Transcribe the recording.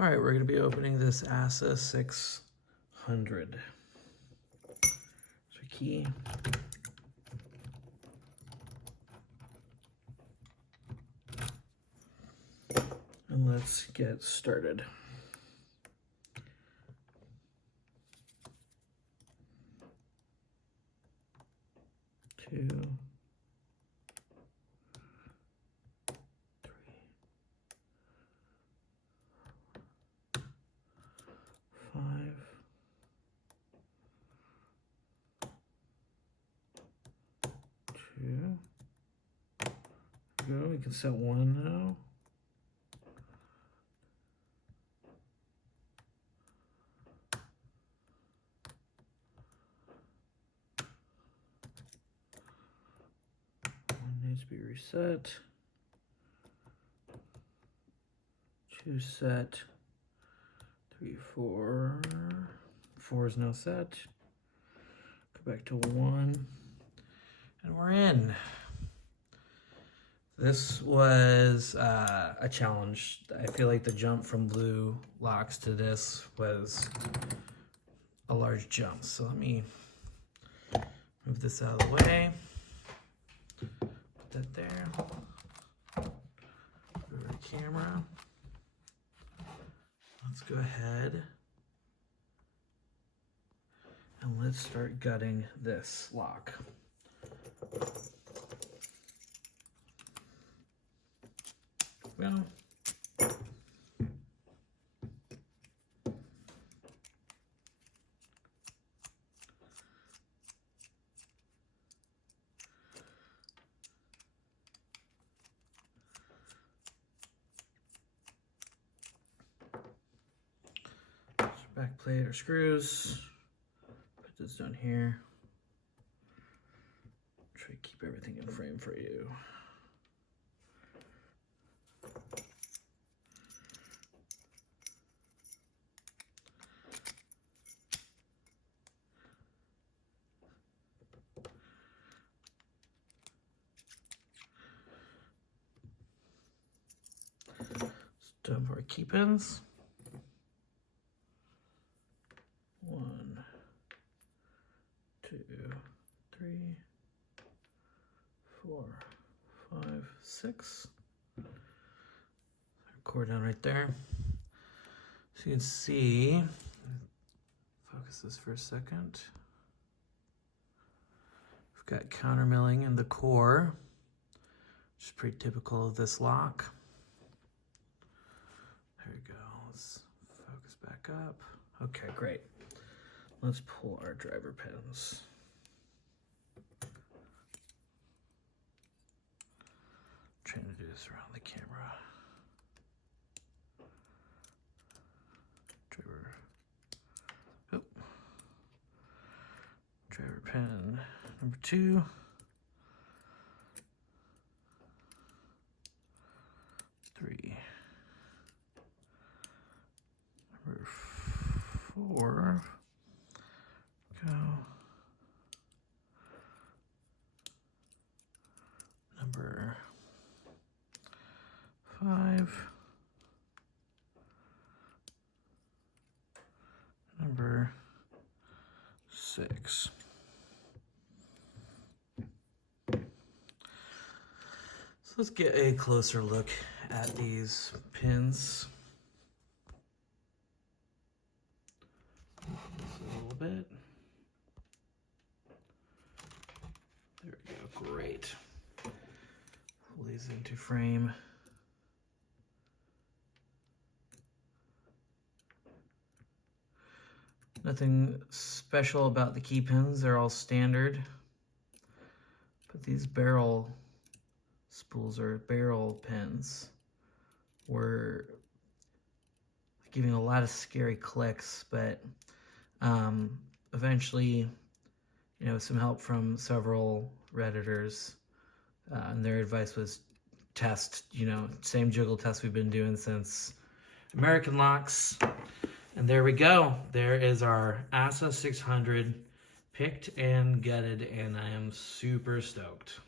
All right, we're going to be opening this ASSA 600. So key. And let's get started. Two, three, 5, 2. There we go. We can set 1 now. Needs to be reset. 2 set. 3, 4. 4 is now set. Go back to 1. And we're in. This was a challenge. I feel like the jump from blue locks to this was a large jump. So let me move this out of the way. Put that there. Move the camera. Let's go ahead and let's start gutting this lock. Well, back plate or screws. Put this down here. Try to keep everything in frame for you. Let's dump our key pins. 1, 2, 3, 4, 5, 6. Cord down right there. So you can see, focus this for a second. We've got counter milling in the core, which is pretty typical of this lock. There we go. Let's focus back up. Okay, great. Let's pull our driver pins. Trying to do this around the camera. Driver pin number 2. 3. Number 4. Go. Number 5. Number 6. So let's get a closer look at these pins. Just a little bit. There we go, great. Pull these into frame. Nothing special about the key pins, they're all standard. But these barrel spools or barrel pins were giving a lot of scary clicks, but eventually, you know, some help from several Redditors, and their advice was test, you know, same jiggle test we've been doing since American locks. And there we go. There is our ASSA 600 picked and gutted, and I am super stoked.